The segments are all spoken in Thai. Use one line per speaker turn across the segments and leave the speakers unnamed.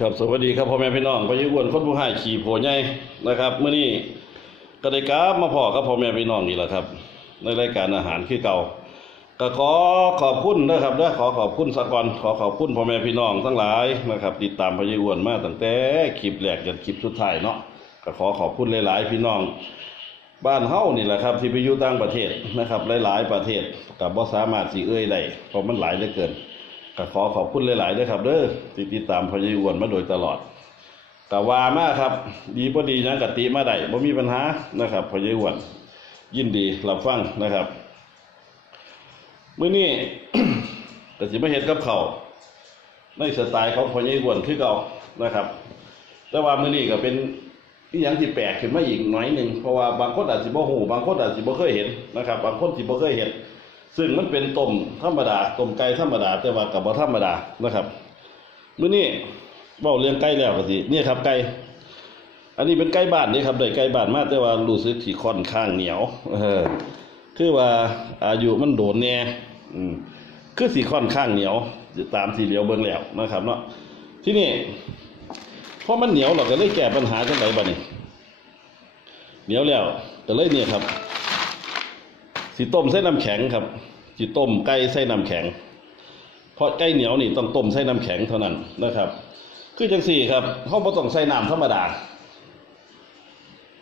ครับสวัสดีครับพ่อแม่พี่น้องพยุอ้วนคนผู้ให้ขี่โผใหญ่นะครับเมื่อนี้ก็ได้กลับมาพอกับพ่อแม่พี่น้องนี่แหละครับ ในรายการอาหารคือเก่าก็ขอขอบคุณนะครับและขอขอบคุณสกอนขอขอบคุณพ่อแม่พี่น้องทั้งหลายนะครับ ติดตามพยุอ้วนมาตั้งแต่คลิปแรกจนคลิปสุดท้ายเนาะก็ขอขอบคุณหลาย ๆ พี่น้อง บ้านเฮานี่แหละครับ ที่ไปอยู่ต่างประเทศนะครับ หลาย ๆ ประเทศกับบ่สามารถสิเอ่ยได้เพราะมันหลายเหลือเกิน ก็ขอขอบคุณหลายๆด้วยครับเด้อที่ติดตามพญายวนมาโดยตลอดกะว่ามากครับ ดีบ่ดีนะกติมาได้บ่มีปัญหานะครับพญายวนยินดีรับฟังนะครับมื้อนี้ก็สิมาเฮ็ดกับเขาในสไตล์ของพญายวนคือเก่านะครับ แต่ว่ามื้อนี้ก็เป็นอีหยังที่แปลกขึ้นมาอีกหน่อยหนึ่งเพราะว่าบางคนอาจสิบ่ฮู้บางคนอาจสิบ่เคยเห็นนะครับ บางคนสิบ่เคยเห็น ซึ่งมันเป็นต้มธรรมดาต้มไก่ธรรมดา แต่ว่ากับบ่ธรรมดานะครับมื้อนี้เว้าเรื่องไก่แล้วก็สิเนี่ยครับไก่อันนี้เป็นไก่บ้านนี่ครับได้ไก่บ้านมาแต่ว่ารู้สึกที่ค่อนข้างเหนียวเออคือว่าอายุมันโดนแน่อืมคือสิค่อนข้างเหนียวตามที่เหลียวเบิ่งแล้วนะครับเนาะที่นี่เพราะมันเหนียวเราก็เลยแก้ปัญหาจังไดบัดนี้เหนียวแล้วก็เลยเนี่ยครับ สีต้มใส่น้ำแข็งครับสีต้มไก่ใส่น้ำแข็ง เพราะไก่เหนียวนี่ต้องต้มใส่น้ำแข็งเท่านั้นนะครับ คือจังสี่ครับเขาบ่ต้องใส่น้ำธรรมดา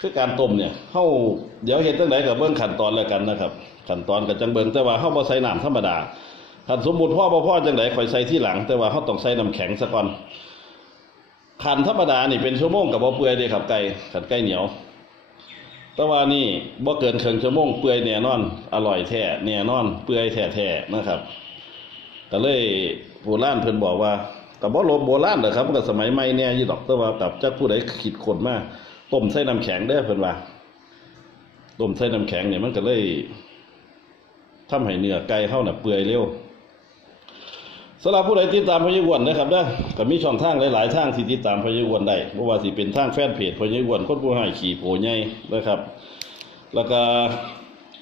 คือการต้มเนี่ยเขาเดี๋ยวเห็นตั้งไหนกับเบิ้องขั้นตอนแล้วกันนะครับขั้นตอนกับจังเบิงแต่ว่าเขาบ่ใส่น้ำธรรมดาขันสมมุติพ่อพ่อจังไหนคอยใส่ที่หลัง แต่ว่าเขาต้องใส่น้ำแข็งซะก่อนขันธรรมดานี่เป็นชั่วโมงกับบ่เปื่อยเด้ครับไก่ขันไก่เหนียว แต่ว่านี่บ่เกินครึ่งชั่วโมงเปื่อยแน่นอน อร่อยแท้แน่นอน เปื่อยแท้ๆนะครับก็เลยโบราณเพิ่นบอกว่ากับบ่ลบโบราณนะครับก็สมัยใหม่แน่อยู่ดอกแต่ว่ากับจักผู้ใดคิดคนมาต้มใส่น้ำแข็งเด้อเพิ่นว่าต้มใส่น้ำแข็งเนี่ยมันก็เลยทำให้เนื้อไก่เฮาน่ะเปื่อยเร็ว สำหรับผู้ใดติดตามพญวนนะครับเด้อก็มีช่องทางหลายๆทางที่ติดตามพญวนได้บ่ว่าสิเป็นทางแฟนเพจพญวนคนผู้ให้ขี่โผใหญ่นะครับ แล้วก็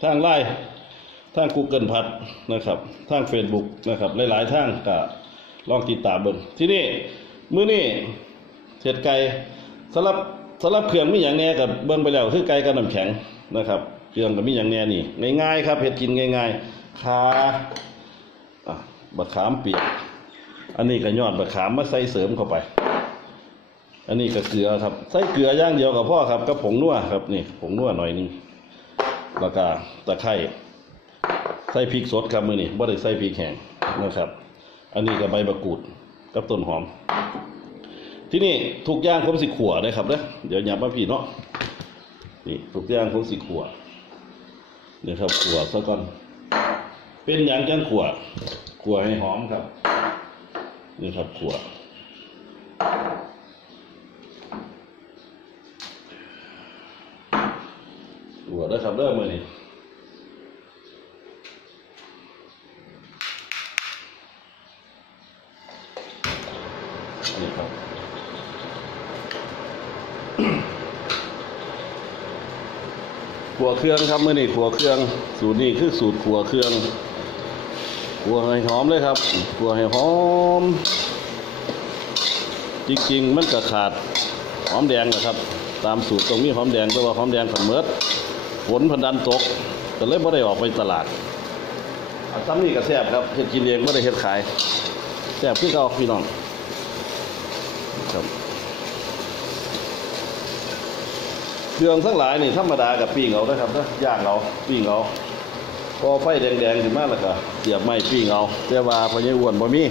ทางไลน์ทาง Google พัดนะครับ ทาง Facebook นะครับ หลายๆทางก็ลองติดตามเบิ่งที่นี่มื้อนี้เฮ็ดไก่สำหรับสำหรับเครื่องมีหยังแน่กับเบิ่งไปแล้วคือไก่กับน้ำแข็งนะครับเครื่องก็มีหยังแน่นี่ง่ายๆครับเฮ็ดกินง่ายๆขาอะ บักขามเปียก อันนี้ก็ยอดบักขามมาใส่เสริมเข้าไป อันนี้ก็เกลือครับ ใส่เกลือย่างเดียวกับพ่อครับกับผงนัวครับนี่ผงนัวหน่อยนึงแล้วก็ตะไคร้ใส่พริกสดครับมือนี่บ่ได้ใส่พริกแห้งนะครับ อันนี้ก็ใบมะกรูดกับต้นหอม ที่นี่ทุกอย่างผมสิขัวนะครับเด้อเดี๋ยวหยับมาพี่เนาะนี่ทุกอย่างผมสิขัวเดี๋ยวครับขัวซะก่อนเป็นอย่างจังขัว ขัวให้หอมครับ นี่ครับขัวหัวได้ครับเริ่มเลยนี่นี่ครับขัวเครื่องครับมื่อนี้ขัวเครื่อง สูตรนี้คือสูตรขัวเครื่อง ขัวให้หอมเลยครับขัวให้หอม จริงๆ มันก็ขาดหอมแดงนะครับ ตามสูตรตรงนี้หอมแดงแต่ว่าหอมแดงผันเมิดฝนพันดันตกก็เลยไม่ได้ออกไปตลาดอันซ้ำนี่ก็แซ่บครับเฮ็ดกินเลียงไม่ได้เฮ็ดขายแซ่บพี่เก่าพี่น้องครับเครื่องทั้งหลายนี่ธรรมดากับปิ้งเอานะครับนะย่างเอาปิ้งเอา พอไฟแดงๆขึ้นมาแล้วก็เสียบไม้ปิ้งเอาแต่ว่าพอยังอ้วนบ่มี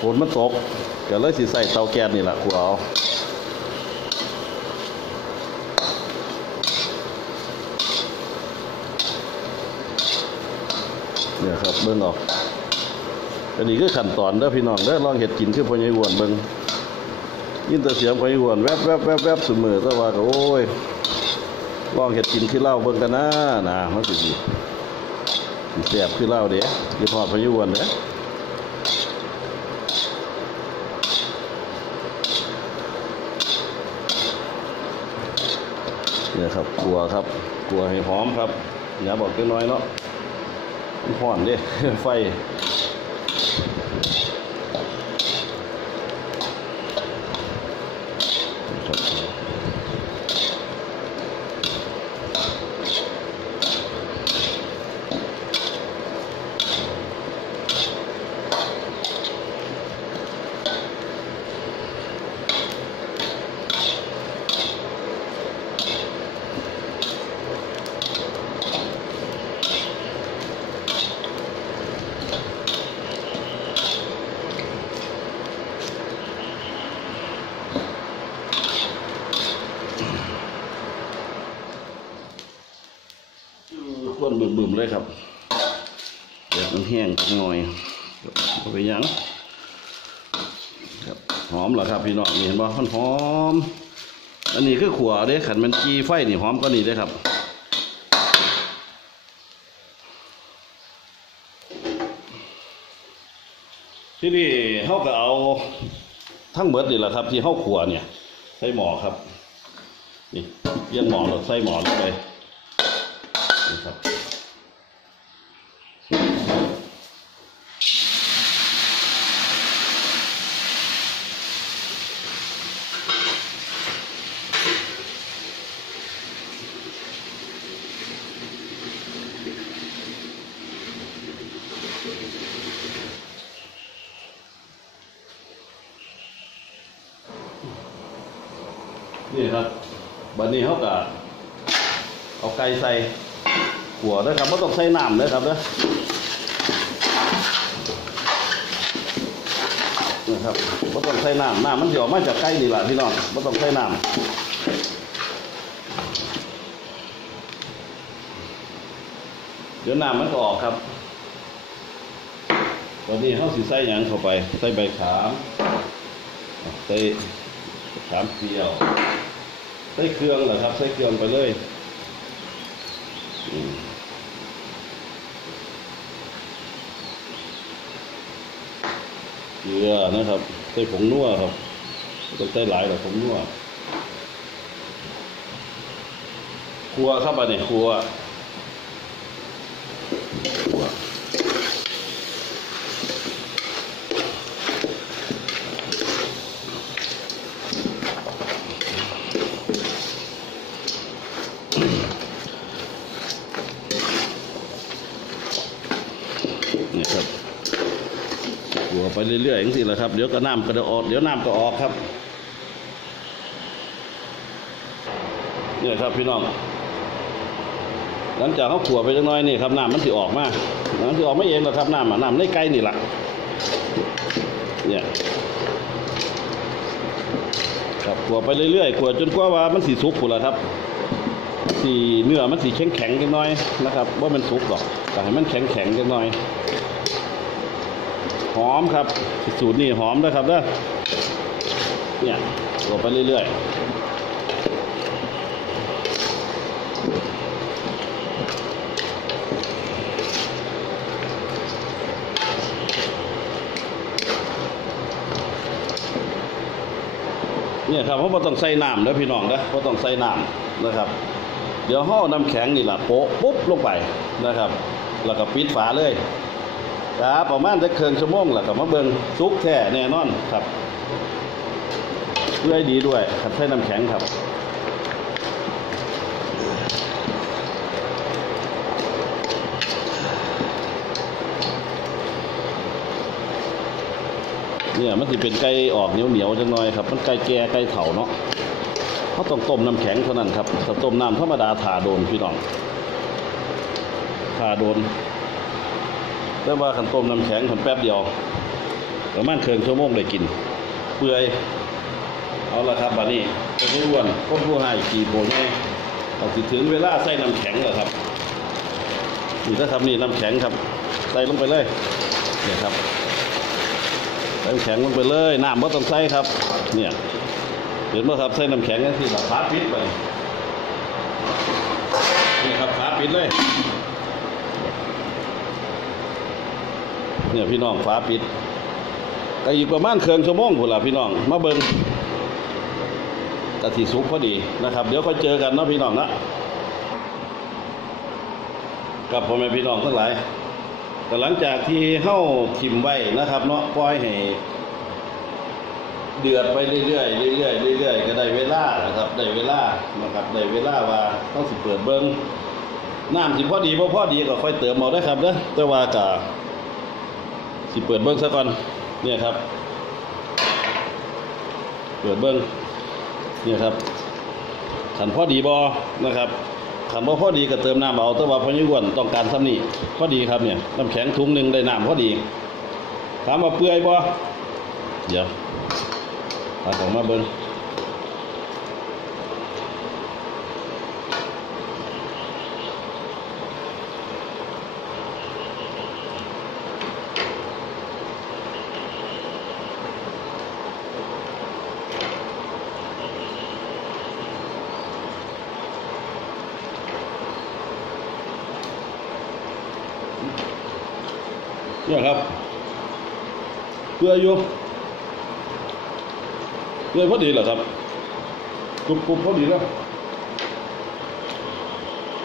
ฝนมันตกก็เลยสิใส่เตาแก๊สนี่แหละขัวเอาเนี่ยครับเบิ่งออกอันนี้คือขั้นตอนเด้อพี่น้องเด้อลองเห็ดกินคือพ่อใหญ่อ้วนเบิ่งยินแต่เสียงพ่อใหญ่อ้วนแวบแวบแวบแวบเสมอแต่ว่าก็โอ้ย ลองเห็ดกินคือเหล้าเบิ่งกันนะนะมันสิสิสิแซ่บคือเหล้าเด้อยี่ห้อพ่อใหญ่นเด้อเนี่ยครับกลัวครับกลัวให้หอมครับอย่าบอกเล็กน้อยเนาะมันห่อนเด้ไฟ บ่มเลยครับเดี๋ยวมันแห้งจักหน่อยเอาไปยังครับหอมเหรอครับพี่น้องเห็นบ่มันหอม อันนี้คือขัวเด้ขันมันจีไฟนี่หอมก็นี่เด้ครับที่นี่เขาก็เอาทั้งเบิดนี่แหละครับ ที่เขาขัวเนี่ย ใส่หมอครับ นี่เยี่ยนหมอเราใส่หมอลงไปนี่ครับ นี่ครับบันนี้เขาก็เอาไก่ใส่หัวด้วยครับไม่ต้องใส่น้ำเลยครับเด้อนะครับไม่ต้องใส่น้ำน้ำมันจะออกมาจากไก่นี่แหละพี่น้องไม่ต้องใส่น้ำเดี๋ยวน้ำมันก็ออกครับตอนนี้เขาสิใส่ยังเข้าไป ใส่ใบขามใส่ขามเปรี้ยว ใส่เครื่องเหรอครับ ใส่เครื่องไปเลยเกลือนะครับ ใส่ผงนัวครับต้องใส่หลายหรอกผงนัวครัวครับอันนี้ครัวครัวนี่ครับครัวไป เรื่อยๆอย่างนี้แหละครับเดี๋ยวก็น้ำก็จะออกเดี๋ยวน้ำก็ออกครับเนี่ยครับพี่น้องหลังจากเขาขัวไปจังน้อยนี่ครับน้ำมันสิออกมาน้ำสิออกไม่เองหรอกครับน้ำอะน้ำในไก่นี่แหละเนี่ยครับขัวไปเรื่อยๆขัวจนกว่าว่ามันสีสุกพุ่นละครับ สีเนื้อมันสีแข็งแข็งๆจังน้อยนะครับว่ามันสุกหรอกแต่ให้มันแข็งแข็งๆจังน้อย หอมครับ สูตรนี่หอมนะครับเด้อเนี่ยขัวไปเรื่อยๆเนี่ยครับเพราะว่าต้องใส่น้ำนะพี่น้องนะเพราะต้องใส่น้ำนะครับ เดี๋ยวห่อน้ำแข็งนี่แหละโปะปุ๊บลงไปนะครับ แล้วก็ปิดฝาเลย ครับประมาณจะเคืองชั่วโมงแหล้วก็มาเบิ่งซุกแท้แน่นอนครับเพื่อให้ดีด้วยขัดใส่น้ำแข็งครับเนี่ยมันจะเป็นไก่ออกเหนียวเหนียวๆจังหน่อยครับ มันไก่แก่ไก่เถาเนาะเขาต้องต้มน้ำแข็งเท่านั้นครับถ้าต้มน้ำธรรมดาถ่าโดนพี่น้องถ่าโดน แต่ว่าขันต้มน้ำแข็งขันแป๊บเดียวประมาณเคืองชั่วโมงได้กิน เปื่อยเอาละครับบัดนี้เป็นผู้อ้วนคนผู้ให้ขี่โบนให้เอาสิถึงเวลาใส่น้ำแข็งแล้วครับนี่ถ้าทำนี่น้ำแข็งครับ ใส่ลงไปเลยเนี่ยครับใส่น้ำแข็งลงไปเลยน้ำไม่ต้องใส่ครับ เนี่ยเห็นไหมครับใส่น้ำแข็งก็คือแบบฝาปิดไปนี่ครับฝาปิดเลย เนี่ยพี่น้องฝาปิดก็อีกประมาณเครื่องชั่วโมงพุ่นละพี่น้อง มาเบิ่งกะทิสุกพอดีนะครับ เดี๋ยวค่อยเจอกันนะพี่น้องนะกับพ่อแม่พี่น้องทั้งหลายแต่หลังจากที่เฮ้าทิมไว้นะครับ เนาะปล่อยให้เดือดไปเรื่อยๆเรื่อยๆเรื่อยๆก็ได้เวลานะครับได้เวลานะครับได้เวลาว่าต้องสิเปิดเบิ้งน้ำสิพอดีพอพอดีก็ค่อยเติมเอาได้ครับเด้อแต่ว่ากะ สิเปิดเบิ้งซะก่อนเนี่ยครับ เปิดเบิ้งเนี่ยครับขันพอดีบอนะครับขันบ่พอดีก็เติมน้ำเอาแต่ว่าพอยี่วนต้องการซ้ำนี่พอดีครับเนี่ยน้ำแข็งถุงหนึ่งได้น้ำพอดีถามว่าเปื่อยบอเดี๋ยวตัดออกมาเบิ้ง เนี่ยครับเกลืออยู่เกลือพอดีเหรอครับกรุบกรุบพอดีแล้ว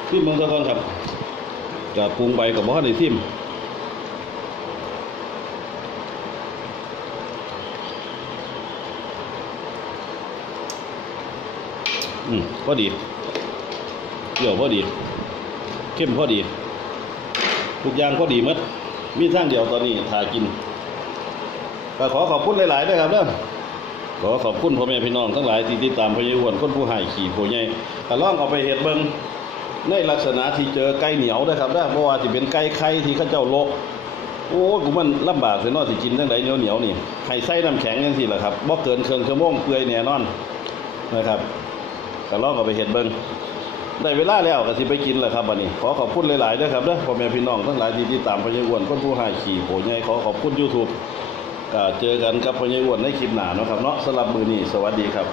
ทิมเมืองตะกอนครับกับปรุงไปกับบ่ได้ทิมอืมพอดีเปรี้ยวพอดี เข้มพอดี ทุกอย่างพอดีหมดมีทางเดียวตอนนี้ถ่ายกินก็ขอขอบคุณหลายๆด้วยครับเด้อขอขอบคุณพ่อแม่พี่น้องทั้งหลายที่ติดตามพยาอ้วนคนผู้ให้ขี่ผู้ใหญ่แต่ล่องเอาไปเห็ดเบิงในลักษณะที่เจอไก่เหนียวนะครับเด้อเพราะว่าที่เป็นไก่ไข่ที่เขาเจ้าโลกโอ้กูมันลำบากเสียนอที่กินจังไดเหนียวเหนียวๆนี่ให้ใส่น้ำแข็งจังซี่แหละครับบ่เกินเครื่องชั่วโมงเปื่อยแน่นอนนะครับก็ลองเอาไปเห็ดเบิ่ง ได้เวลาแล้วก็สิไปกินแหละครับบัดนี้ ขอขอบคุณหลายๆด้วยครับเด้อพ่อแม่พี่น้องทั้งหลายที่ติดตามพญายวนคนผู้หายขี่โหใหญ่ขอขอบคุณยูทูบเจอกันกับพญายวนในคลิปหน้าเนาะครับเนาะสำหรับมือนี้สวัสดีครับ